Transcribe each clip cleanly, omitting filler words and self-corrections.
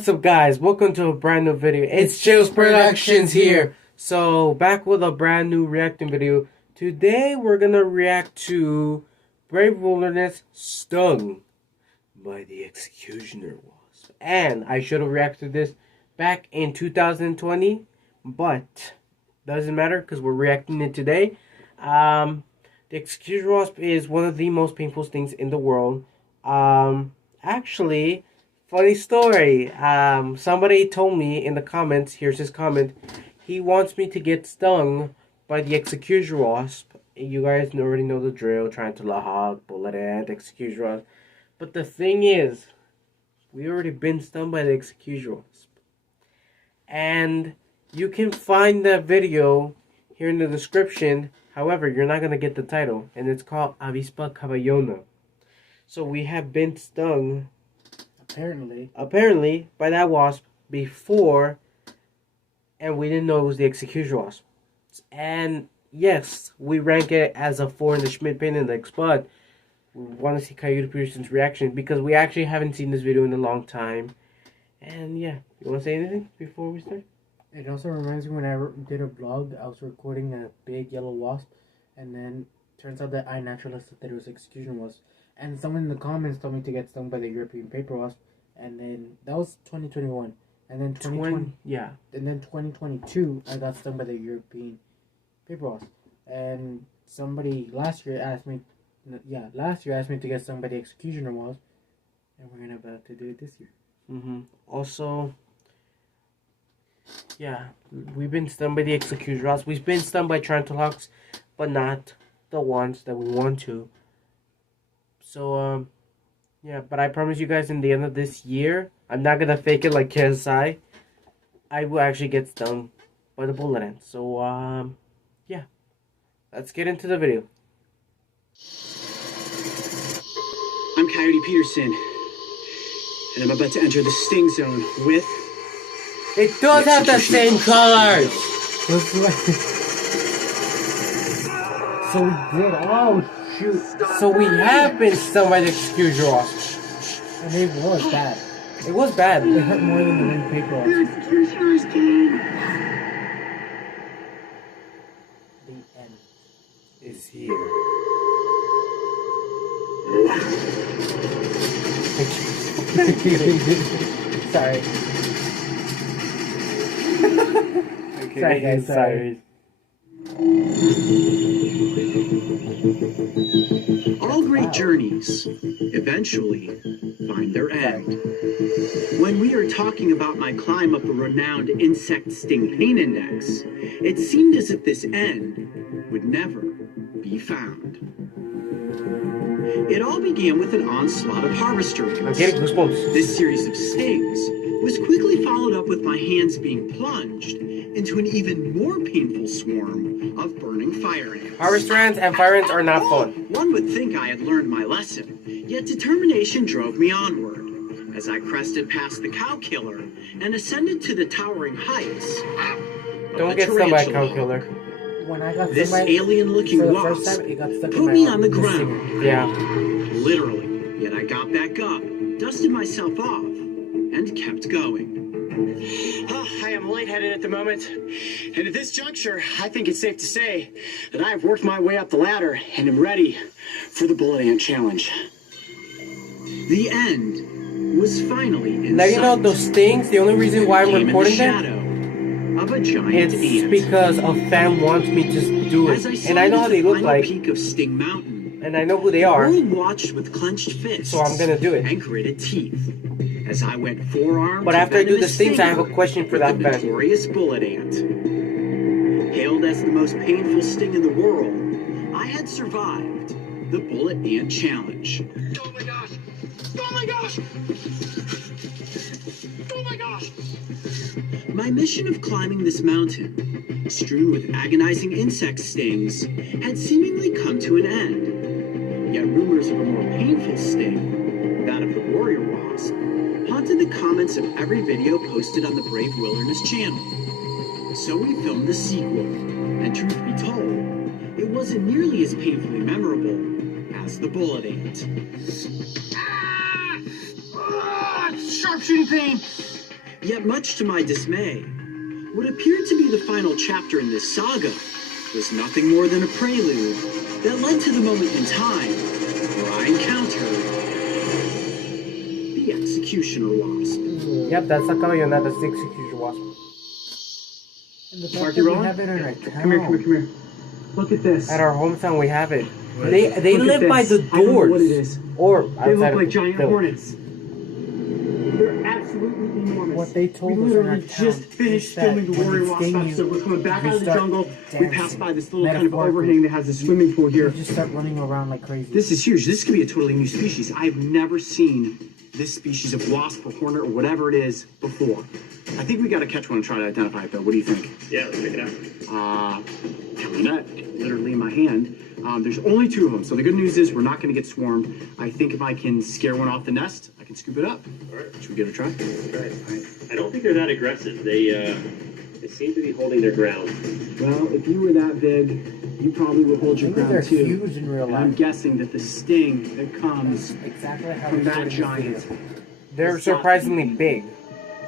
What's up, guys? Welcome to a brand new video. It's Chills Productions here. So, back with a brand new reacting video. Today, we're gonna react to Brave Wilderness Stung by the Executioner Wasp. And I should have reacted to this back in 2020, but doesn't matter because we're reacting it today. The Executioner Wasp is one of the most painful stings in the world. Actually, funny story. Somebody told me in the comments, here's his comment, he wants me to get stung by the Executioner Wasp. You guys already know the drill, trying to hog, bullet ant, Executioner Wasp. But the thing is, we already been stung by the Executioner Wasp. And you can find that video here in the description. However, you're not going to get the title. And it's called Avispa Caballona. So we have been stung apparently by that wasp before, and we didn't know it was the Executioner Wasp. And yes, we rank it as a 4 in the Schmidt Sting Index, but we want to see Coyote Peterson's reaction because we actually haven't seen this video in a long time. And yeah, you want to say anything before we start? It also reminds me when I did a vlog, I was recording a big yellow wasp, and then turns out that I naturally thought that it was Executioner Wasp. And someone in the comments told me to get stung by the European paper wasp, and then that was 2021. And then 2020, yeah. And then 2022, I got stung by the European paper wasp. And somebody last year asked me to get stung by the Executioner Wasp, and we're about to do it this year. Also, yeah, we've been stung by the Executioner Wasp. We've been stung by tarantulas, but not the ones that we want to. So, yeah, but I promise you guys in the end of this year, I'm not gonna fake it like KSI. I will actually get stung by the bullet ant. So, yeah, let's get into the video. I'm Coyote Peterson, and I'm about to enter the sting zone with... It does have the same colors! So we did. Oh, shoot. So we have been stung by the Executioner Wasp. And it was bad. It was bad. It hurt more than the ring paper wasp. The executioner is dead. The end is here. Sorry. Okay, sorry guys, sorry. All great journeys eventually find their end. When we are talking about my climb up a renowned insect sting pain index, it seemed as if this end would never be found. It all began with an onslaught of harvester ants. I'm getting goosebumps. This series of stings was quickly followed up with my hands being plunged into an even more painful swarm of burning fire ants. Harvester ants and fire ants are not fun. One would think I had learned my lesson, yet determination drove me onward. As I crested past the cow killer and ascended to the towering heights. Don't get stung by a cow killer. When I got this alien-looking wasp put me on the ground. Yeah. Literally. Yet I got back up, dusted myself off, and kept going. I am lightheaded at the moment, and at this juncture, I think it's safe to say that I have worked my way up the ladder and am ready for the bullet ant challenge. The end was finally in Now sight. you know those stings. The only reason why I'm reporting them, of a giant it's ant. because a fan wants me to do it, and I know how they look like, peak of Sting Mountain, and I know who they are. I watched with clenched fists, so I'm gonna do it. And gritted teeth. As I went forearm but after I do the stings, I have a question for that fan. Notorious bullet ant. Hailed as the most painful sting in the world, I had survived the bullet ant challenge. Oh my gosh! Oh my gosh! Oh my gosh! My mission of climbing this mountain, strewn with agonizing insect stings, had seemingly come to an end. Yet rumors of a more painful sting, that of the warrior wasp, haunted the comments of every video posted on the Brave Wilderness channel. So we filmed the sequel, and truth be told, it wasn't nearly as painfully memorable as the bullet ant. Sharpshooting pain! Yet much to my dismay, what appeared to be the final chapter in this saga was nothing more than a prelude that led to the moment in time where I encountered the Executioner Wasp. Yep, that's not Caballona, that's the Executioner Wasp. And the fact Mark, that you we rolling? have it in our town. Come here. Look at this. At our hometown, we have it. They Look live at by this. the I don't know doors. what it is. Or They outside look of like the giant village. hornets. They're absolutely enormous. What they told we us in our literally town just finished is that filming the when Warrior they Wasp sting you, episode. We're coming back you out of the start jungle. We dancing. passed by this little kind of Metaphorically. overhang that has a swimming pool here. You just start running around like crazy. This is huge. This could be a totally new species. I've never seen this species of wasp or hornet or whatever it is before. I think we got to catch one and try to identify it, though. What do you think? Yeah, let's pick it up. Coming up, literally in my hand. There's only 2 of them, so the good news is we're not going to get swarmed. I think if I can scare one off the nest, I can scoop it up. All right. Should we give it a try? Right. I don't think they're that aggressive. They seem to be holding their ground. Well, if you were that big, you probably would hold your Maybe ground they're too. huge in real And I'm life. guessing that the sting that comes Exactly how from we that showed in this giant. video. They're surprisingly big.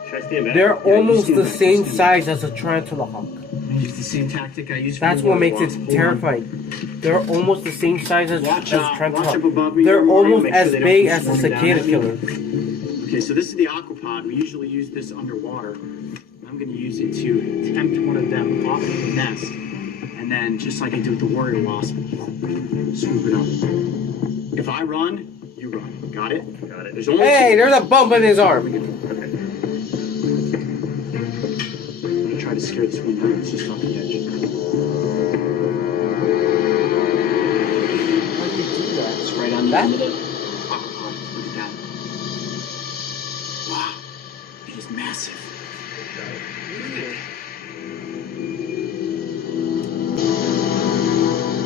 Should I stand back? They're you almost stand the back, same you stand size as a tarantula hawk. It's the same tactic I use for That's the what warrior makes wasp. it Hold on. terrifying. They're almost the same size as Watch tarantula up hawk. above me. They're Don't worry, almost make sure as they don't big come as a swarming down cicada at me. killer. Okay, so this is the aquapod. We usually use this underwater. I'm going to use it to tempt one of them off of the nest. And then, just like I did with the warrior wasp, swoop it up. If I run, you run. Got it? Got it. There's only Hey, 2. there's a bump in his arm. Okay. I'm going to try to scare this one down. It's just off the edge. How do you do that? It's right on the That? end of the aquapod. Look at that. Wow. It is massive.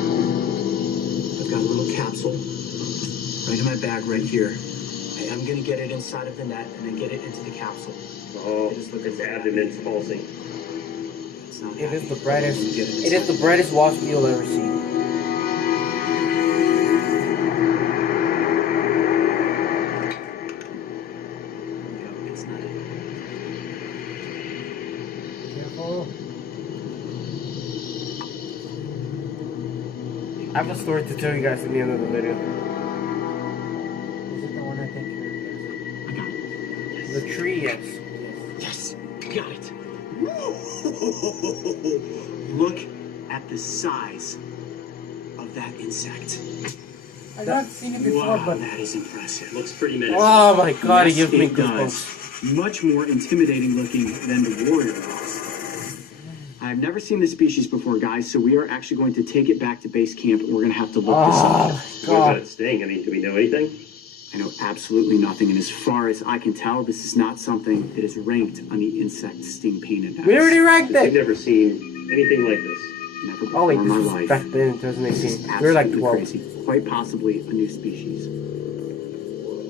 I've got a little capsule right in my bag right here. I am going to get it inside of the net and then get it into the capsule. Oh, It is looking its abdomen's pulsing. It's not It is happy. the brightest. Get It is the brightest wasp you'll ever see. Yeah, it's not happy. Careful. I have a story to tell you guys at the end of the video. Is it the one I think you're guessing? I got it. The tree, yes. Yes, got it. Look at the size of that insect. I've not seen it before, Wow, but that is impressive. Looks pretty menacing. Oh my god, it Yes, gives me it goosebumps. does. Much more intimidating looking than the warrior wasp. I've never seen this species before, guys, so we are actually going to take it back to base camp and we're going to have to look this up. Oh What about god. its sting? I mean, do we know anything? I know absolutely nothing, and as far as I can tell, this is not something that is ranked on the insect sting pain index. We already ranked I've it! never seen anything like this. Never before Oh wait, in this my was life. back then in This is 2018. We were like absolutely 12. crazy. Quite possibly a new species.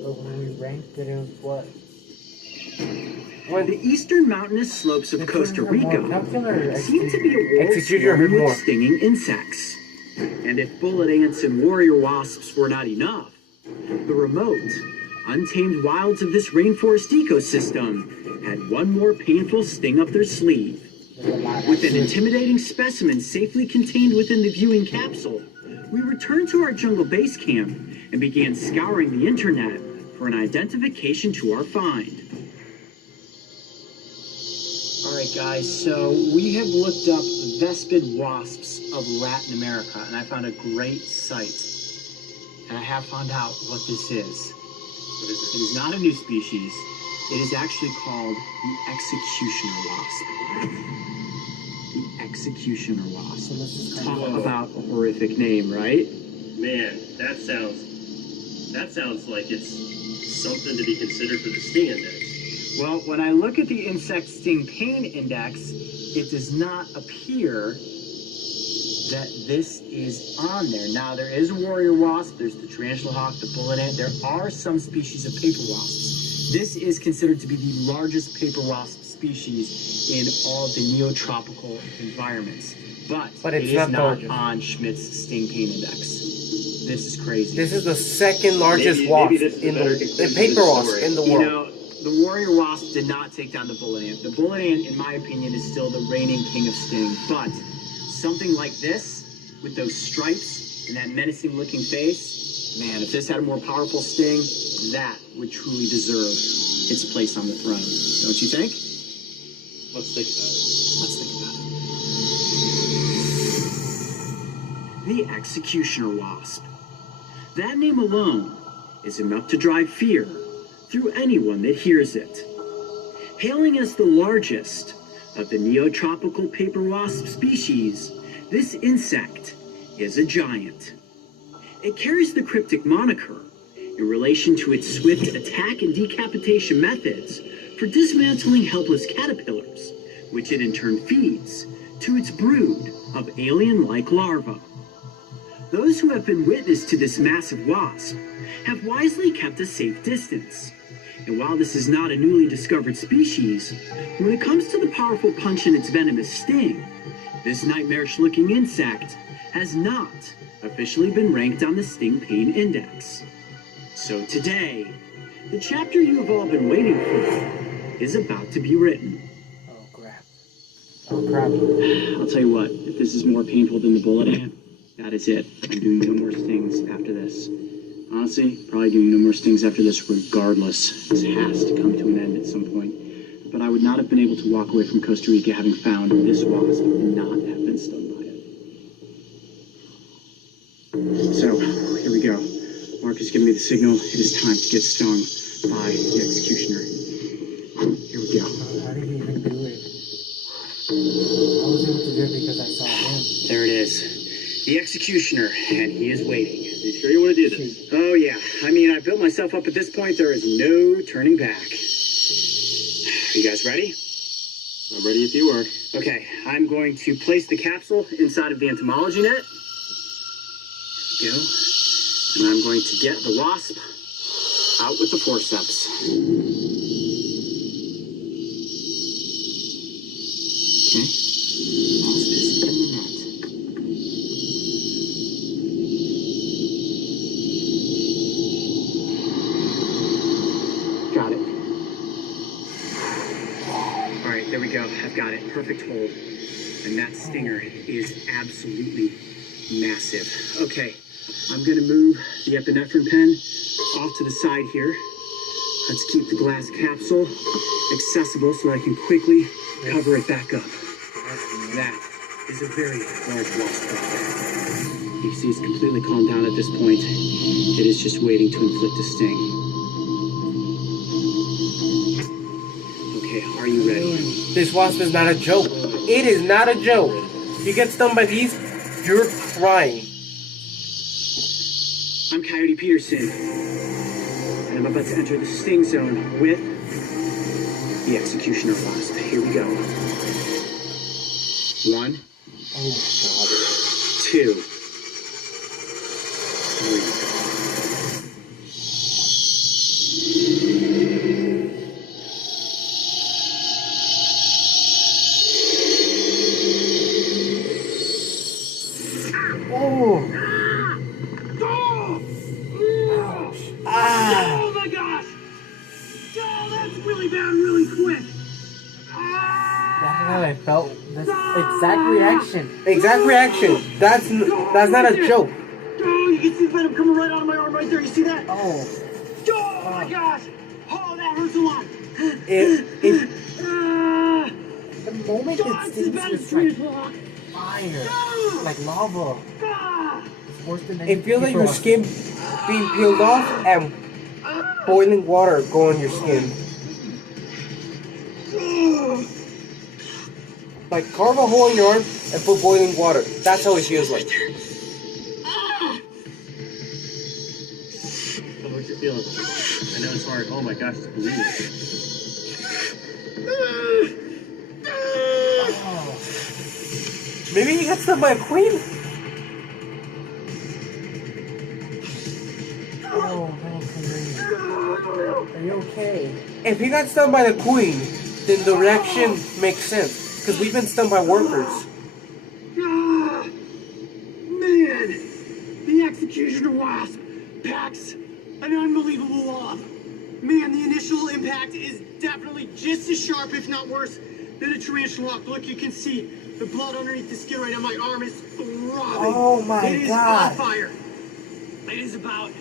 but when we ranked it, it was what? On the eastern mountainous slopes of Costa Rica seem to be a world Executioner swarming heard more. with stinging insects. And if bullet ants and warrior wasps were not enough, the remote, untamed wilds of this rainforest ecosystem had one more painful sting up their sleeve. With an intimidating specimen safely contained within the viewing capsule, we returned to our jungle base camp and began scouring the internet for an identification to our find. Alright guys, so we have looked up vespid wasps of Latin America and I found a great site. And I have found out what this is. What is It is not a new species. It is actually called the Executioner Wasp. The Executioner Wasp. So let's just Talk about a horrific name, right? it? Man, that sounds like it's something to be considered for the sting index. Well, when I look at the insect sting pain index, it does not appear that this is on there. Now, there is a warrior wasp, there's the tarantula hawk, the bullet ant, there are some species of paper wasps. This is considered to be the largest paper wasp species in all of the neotropical environments. But it's it is not the not largest. on Schmidt's sting pain index. This is crazy. This is the second largest Maybe wasp this is a in better the conclusion paper to the wasp story. in the You world. know, The warrior wasp did not take down the bullet ant. The bullet ant, in my opinion, is still the reigning king of sting. But something like this, with those stripes and that menacing-looking face, man, if this had a more powerful sting, that would truly deserve its place on the throne. Don't you think? Let's think about it. Let's think about it. The Executioner Wasp. That name alone is enough to drive fear through anyone that hears it. Hailing as the largest of the neotropical paper wasp species, this insect is a giant. It carries the cryptic moniker in relation to its swift attack and decapitation methods for dismantling helpless caterpillars, which it in turn feeds to its brood of alien-like larvae. Those who have been witness to this massive wasp have wisely kept a safe distance. And while this is not a newly discovered species, when it comes to the powerful punch in its venomous sting, this nightmarish-looking insect has not officially been ranked on the Sting Pain Index. So today, the chapter you have all been waiting for is about to be written. Oh crap. Oh crap. I'll tell you what, if this is more painful than the bullet ant, that is it. I'm doing no more stings after this. Honestly, probably doing no more stings after this regardless. This has to come to an end at some point. But I would not have been able to walk away from Costa Rica having found this wasp and not have been stung by it. So, here we go. Mark has given me the signal. It is time to get stung by the Executioner. Here we go. How did he even do it? I was able to do it because I saw him. There it is. The Executioner, and he is waiting. You sure you want to do this? Oh yeah, I mean, I built myself up at this point. There is no turning back. Are you guys ready? I'm ready if you are. Okay, I'm going to place the capsule inside of the entomology net. Go. And I'm going to get the wasp out with the forceps. Okay. Wasp is in the net. Got it. All right, there we go. I've got it. Perfect hold. And that stinger is absolutely massive. Okay, I'm going to move the epinephrine pen off to the side here. Let's keep the glass capsule accessible so I can quickly cover it back up. That is a very large wasp right there. You see it's completely calmed down at this point. It is just waiting to inflict a sting. Okay, are you ready? This wasp is not a joke. It is not a joke. You get stung by these, you're crying. I'm Coyote Peterson, and I'm about to enter the sting zone with the Executioner Wasp. Here we go. 1, Oh my god. 2, 3. Oh. Ah. Oh my gosh! Oh, that's really bad, really quick. That's how I felt. That's exact reaction. Exact reaction. That's not a joke. Oh, you can see the venom coming right out of my arm right there. You see that? Oh. Oh my gosh! Oh, that hurts a lot. It Ah, The moment God, it this is stings, bad as it's sweet like block. fire. Ah, Like lava. ah, It's worse than it feels like paper your wasp. skin being peeled off and boiling water going on your skin. Like carve a hole in your arm and put boiling water. That's how it feels like. ah. Oh, what's your feeling? I know it's hard. Oh my gosh, it's bleeding. Oh. Maybe he got stung by a queen? Oh, no, Henry. Are you okay? If he got stung by the queen, then the reaction makes sense. Because we've been stung by workers. Ah, man, the Executioner Wasp packs an unbelievable love. Man, the initial impact is definitely just as sharp, if not worse, than a tarantula. Look, you can see the blood underneath the skin right now. My arm is throbbing. Oh my It is God. on fire. It is about...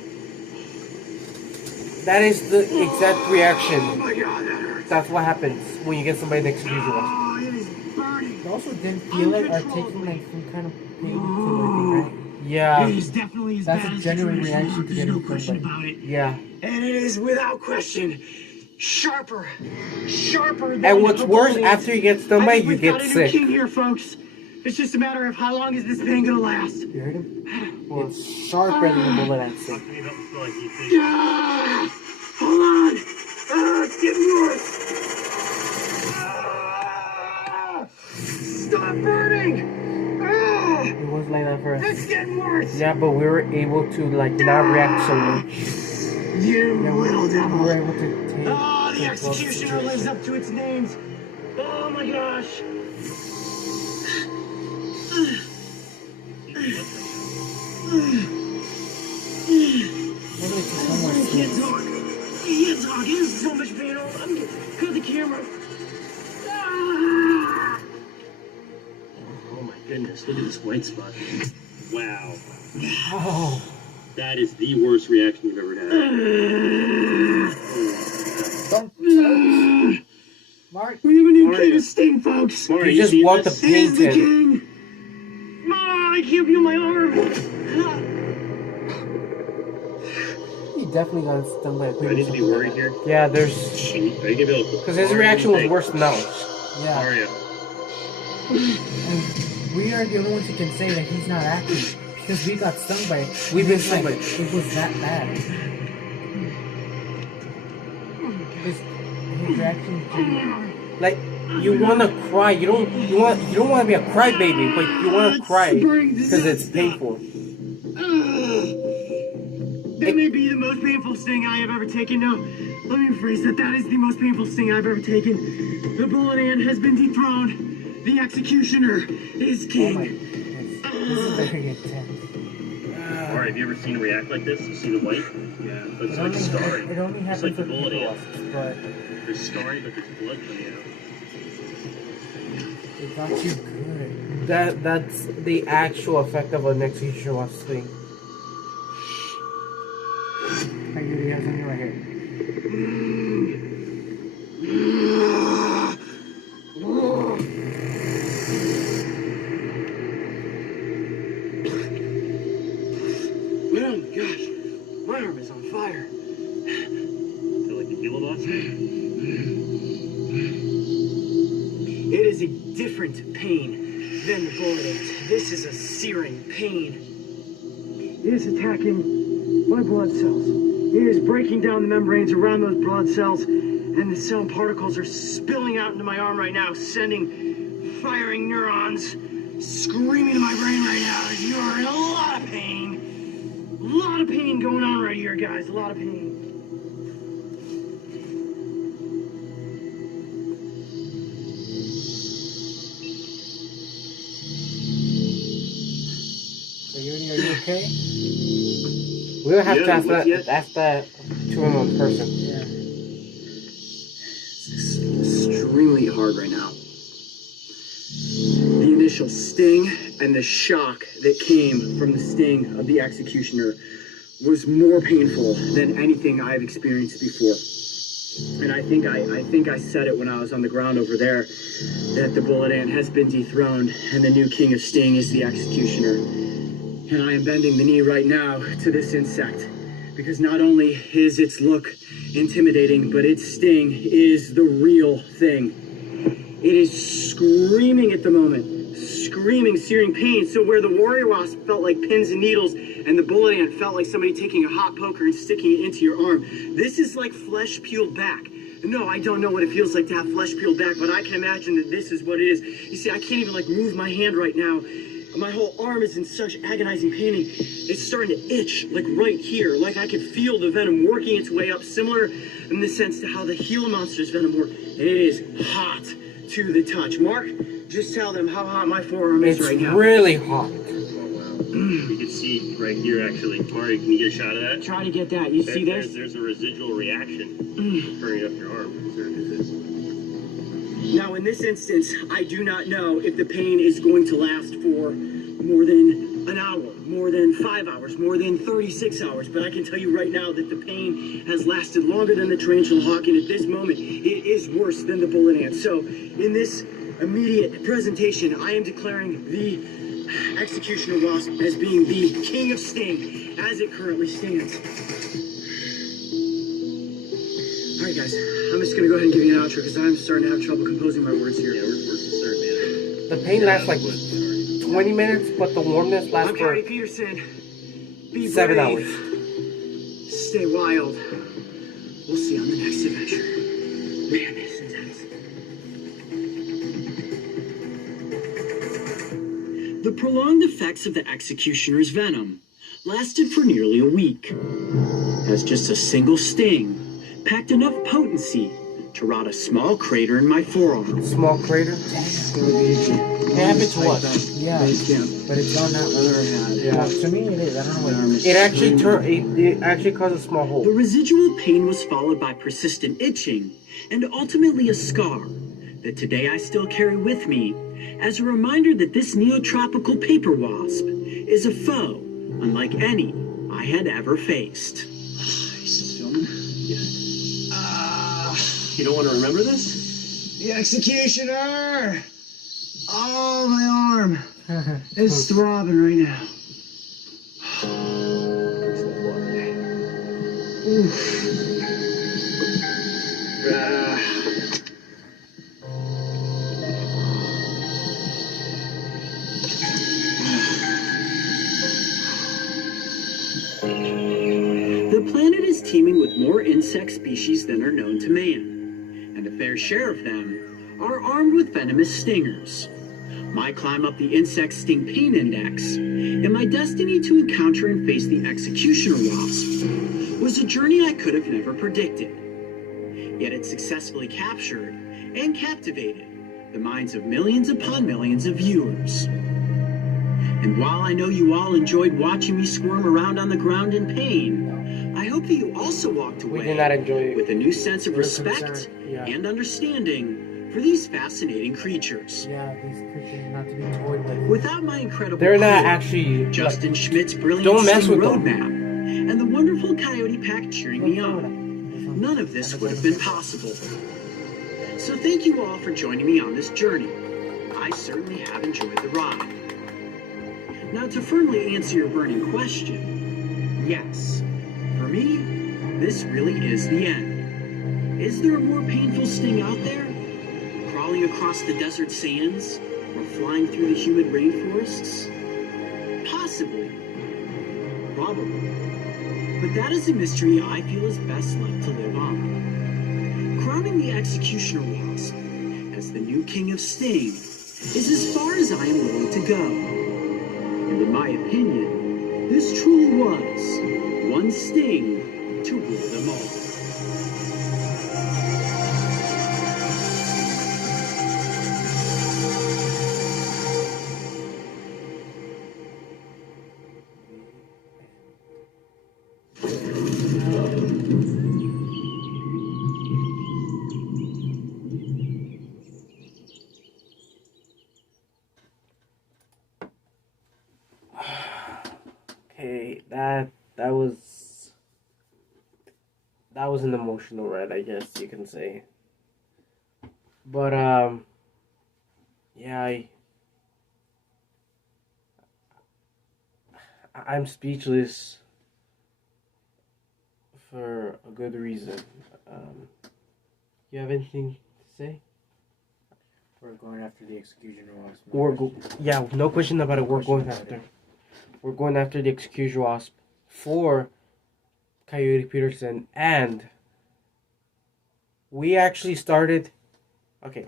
That is the exact reaction. Oh my God, that hurts. That's what happens when you get somebody in the execution wasp. Oh, it is burning. You also didn't feel it or taking like some kind of pain to it, right? Yeah, It is definitely as That's bad a as genuine the tarantula. reaction to There's getting no stung question by. about it. yeah. And it is without question sharper than And what's the worse, bullet after you get stung by, I think you we've get got a new sick. king here, folks. It's just a matter of how long is this pain gonna last. You heard him? It's sharper than the bullet ant sting. I don't feel like you think. Ah, hold on. It's getting worse. Ah, stop burning. Ah, It was like that for us. it's getting worse. Yeah, but we were able to like not react so much. You Yeah, little we devil. were able to take. Oh, the take executioner lives up to its names. Oh my gosh. Maybe it's just somewhere I can't skin. talk. I can't talk. It is so much pain. I'm gonna cut the camera. Ah! Oh my goodness, look at this white spot. Wow. Oh, That is the worst reaction you've ever had. Don't touch. Mark. We have a new Mario. king of Sting, folks. Mario, you just see want the this? It is the pain. king. Ah, I can't feel my arm. Ah. He definitely got stung by a Do I need to be worried here? Yeah, there's Shoot, I give it because his reaction was worse than ours. Yeah. Mario. And we are the only ones who can say that he's not acting. Because we got stung by it. We've been It's stung by like, it. it was that bad. His reaction to Like you want to cry. You don't want to be a crybaby, but you want to cry because it's painful. That may be the most painful sting I have ever taken. No, let me rephrase that. That is the most painful sting I've ever taken. The bullet ant has been dethroned. The executioner is oh my king. goodness. This is very intense. Mario, have you ever seen a react like this? You see the white? Yeah. Looks like scarring. It only It's happens like the with bullet people ant. wasps, but There's scarring, but there's blood coming out. it got you good. That's the actual effect of an executioner wasp thing. I really have something right here. Oh my gosh, my arm is on fire. Feel like the heel lost it? It is a different pain than the bullet ant. This is a searing pain. It is attacking my blood cells. It is breaking down the membranes around those blood cells, and the cell particles are spilling out into my arm right now, sending firing neurons screaming to my brain right now. You are in a lot of pain. A lot of pain going on right here, guys. A lot of pain. So Yuri, are you okay? We'll have to Yeah, ask that to him in person. Yeah. It's extremely hard right now. The initial sting and the shock that came from the sting of the executioner was more painful than anything I've experienced before. And I think I said it when I was on the ground over there, that the bullet ant has been dethroned and the new king of sting is the executioner. And I am bending the knee right now to this insect, because not only is its look intimidating, but its sting is the real thing. It is screaming at the moment, screaming, searing pain. So where the warrior wasp felt like pins and needles, and the bullet ant felt like somebody taking a hot poker and sticking it into your arm, this is like flesh peeled back. No, I don't know what it feels like to have flesh peeled back, but I can imagine that this is what it is. You see, I can't even like move my hand right now. My whole arm is in such agonizing pain. It's starting to itch, like right here. Like I could feel the venom working its way up, similar in the sense to how the Gila monster's venom works. It is hot to the touch. Mark, just tell them how hot my forearm is It's right now. really hot. Oh, wow. You can see right here, actually. Mario, can you get a shot of that? Try to get that. You see this? There's a residual reaction turning up your arm. Now, in this instance, I do not know if the pain is going to last for more than an hour, more than 5 hours, more than 36 hours. But I can tell you right now that the pain has lasted longer than the tarantula hawk, and at this moment, it is worse than the bullet ant. So, in this immediate presentation, I am declaring the Executioner Wasp as being the king of sting, as it currently stands. All right, guys, I'm just gonna go ahead and give you an outro because I'm starting to have trouble composing my words here. Yeah, we're concerned, man. The pain lasts like 20 minutes, but the warmness lasts I'm for Coyote Peterson. Be 7 brave. hours. Stay wild. We'll see you on the next adventure. Man, this is intense. The prolonged effects of the Executioner's venom lasted for nearly a week, as just a single sting packed enough potency to rot a small crater in my forearm. Small crater. It happened to us. Yeah, but it's on that one. Yeah. To me, it is. I don't know what It actually caused a small hole. The residual pain was followed by persistent itching and ultimately a scar that today I still carry with me as a reminder that this neotropical paper wasp is a foe unlike any I had ever faced. You don't want to remember this? The Executioner! Oh, my arm is throbbing right now. Oof. The planet is teeming with more insect species than are known to man, and a fair share of them are armed with venomous stingers. My climb up the Insect Sting Pain Index and my destiny to encounter and face the Executioner Wasp was a journey I could have never predicted. Yet it successfully captured and captivated the minds of millions upon millions of viewers. And while I know you all enjoyed watching me squirm around on the ground in pain, I hope that you also walked away We did not enjoy it. with a new sense of respect Yeah. and understanding for these fascinating creatures. Yeah, these creatures are not to be toyed with. Without my incredible They're not crew, actually. Justin Like, Schmidt's brilliant don't mess sting with them. roadmap and the wonderful Coyote Pack cheering me on, none of this would have been possible. So thank you all for joining me on this journey. I certainly have enjoyed the ride. Now, to firmly answer your burning question, yes, for me, this really is the end. Is there a more painful sting out there? Crawling across the desert sands or flying through the humid rainforests? Possibly. Probably. But that is a mystery I feel is best left to live on. Crowning the Executioner Wasp as the new king of sting is as far as I am willing to go. And in my opinion, this truly was one sting to rule them all. Okay, that was an emotional ride, I guess you can say. But yeah, I'm speechless for a good reason. You have anything to say? We're going after the Executioner Wasp. Yeah, no question about it. We're going after the Executioner Wasp for Coyote Peterson, and we actually started. Okay,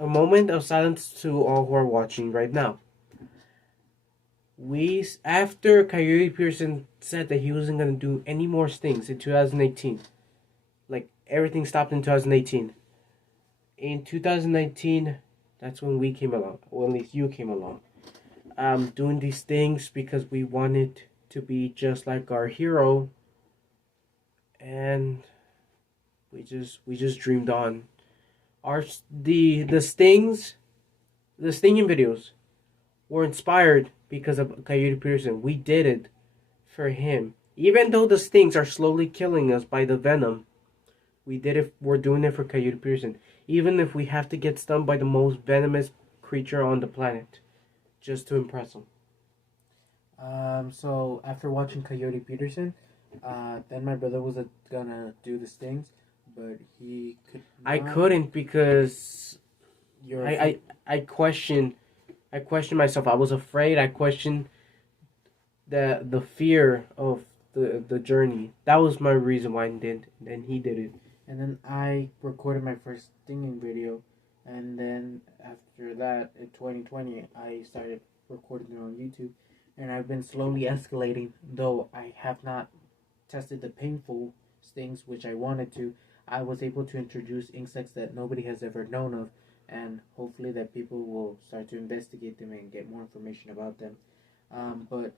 a moment of silence to all who are watching right now. After Coyote Peterson said that he wasn't gonna do any more stings in 2018, like everything stopped in 2018. In 2019, that's when we came along. Well, at least you came along. doing these things because we wanted to be just like our hero, and we just dreamed on. Our the stings, the stinging videos were inspired because of Coyote Peterson. We did it for him. Even though the stings are slowly killing us by the venom, we did it. We're doing it for Coyote Peterson. Even if we have to get stung by the most venomous creature on the planet, just to impress him. So after watching Coyote Peterson, then my brother was gonna do the stings, but he could not. I couldn't because You're I questioned myself. I was afraid. I questioned the fear of the journey. That was my reason why I did, and he did it. And then I recorded my first stinging video, and then after that, in 2020, I started recording it on YouTube, and I've been slowly escalating. Though I have not tested the painful stings, which I wanted to, I was able to introduce insects that nobody has ever known of, and hopefully that people will start to investigate them and get more information about them. But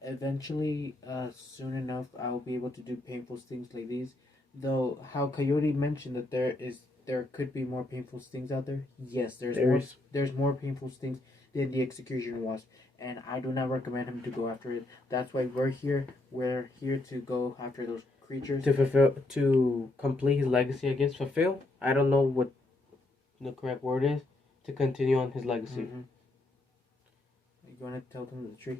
eventually, soon enough, I will be able to do painful stings like these. Though, how Coyote mentioned that there could be more painful stings out there. Yes, there's more painful stings than the Executioner Wasp, and I do not recommend him to go after it. That's why we're here. We're here to go after those creatures To complete his legacy. I guess fulfill. I don't know what the correct word is. To continue on his legacy. Mm-hmm. You want to tell them the trick?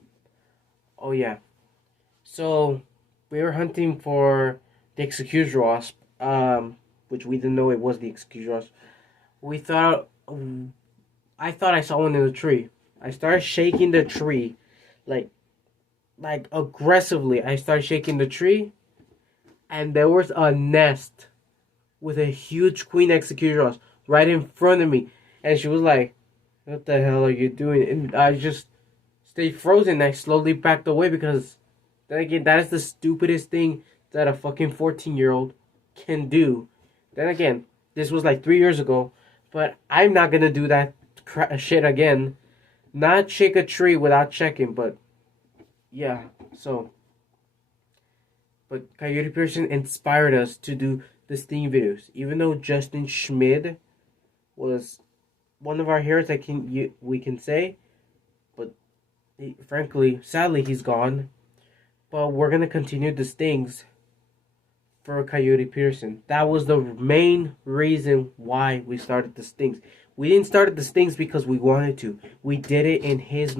Oh yeah. So we were hunting for the Executioner Wasp, which we didn't know it was the Executioner Wasp. I thought I saw one in the tree. I started shaking the tree, like aggressively. I started shaking the tree, and there was a nest with a huge queen Executioner Wasp right in front of me, and she was like, "What the hell are you doing?" And I just stayed frozen. I slowly backed away because, then again, that is the stupidest thing that a fucking 14-year-old can do. Then again, this was like 3 years ago, but I'm not gonna do that shit again. Not shake a tree without checking, but yeah, so. But Coyote Pearson inspired us to do the Sting videos. Even though Justin Schmidt was one of our heroes, we can say, but frankly, sadly, he's gone. But we're gonna continue the Stings for Coyote Peterson. That was the main reason why we started the Stings. We didn't start the Stings because we wanted to. We did it in his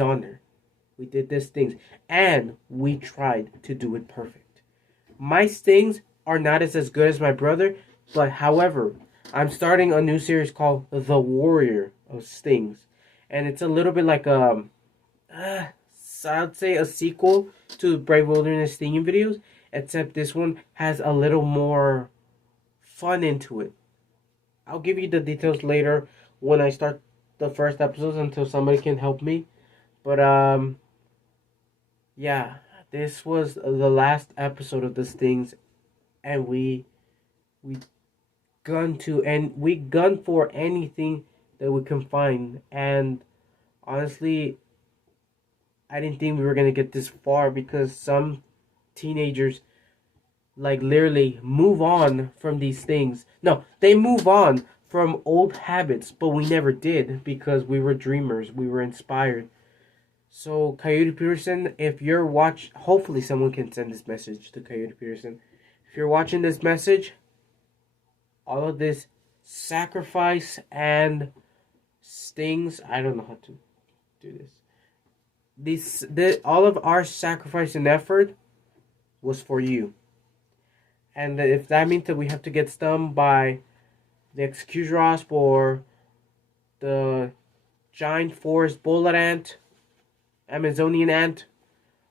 honor. We did this Stings, and we tried to do it perfect. My Stings are not as good as my brother, but however, I'm starting a new series called The Warrior of Stings, and it's a little bit like I'd say a sequel to Brave Wilderness Stinging videos, except this one has a little more fun into it. I'll give you the details later when I start the first episodes until somebody can help me. But yeah, this was the last episode of the Stings, and we gun for anything that we can find. And honestly, I didn't think we were gonna get this far because some teenagers like literally move on from these things. No, they move on from old habits, but we never did because we were dreamers. We were inspired. So Coyote Peterson, if you're hopefully someone can send this message to Coyote Peterson. If you're watching this message, all of this sacrifice and stings, I don't know how to do this. All of our sacrifice and effort was for you. And if that means that we have to get stung by the Executioner Wasp or the giant forest bullet ant, Amazonian ant,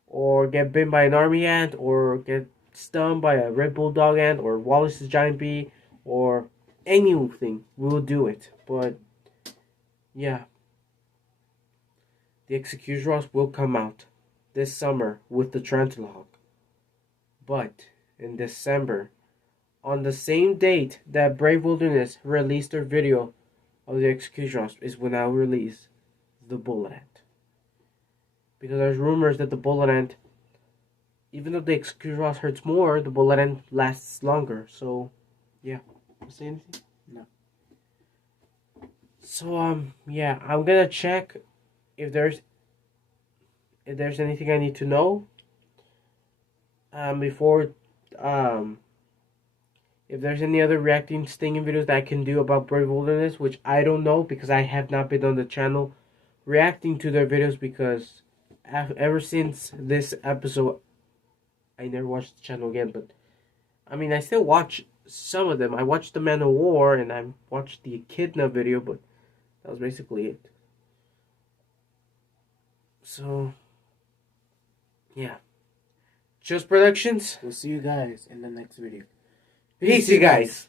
or get bitten by an army ant, or get stung by a red bulldog ant, or Wallace's giant bee, or anything, we'll do it. But yeah, the Executioner Wasp will come out this summer with the Tarantula Hawk. But in December, on the same date that Brave Wilderness released their video of the Executioner Wasp, is when I will release the Bullet Ant. because there's rumors that the bullet end, even though the Executioner Wasp hurts more, the bullet end lasts longer. So, yeah. You say anything? No. So, yeah, I'm gonna check if there's anything I need to know. Before, if there's any other reacting stinging videos that I can do about Brave Wilderness, which I don't know because I have not been on the channel reacting to their videos, because ever since this episode, I never watched the channel again. But I mean, I still watch some of them. I watched the Man of War and I watched the Echidna video, but that was basically it. So, yeah. Just Productions. We'll see you guys in the next video. Peace, you guys.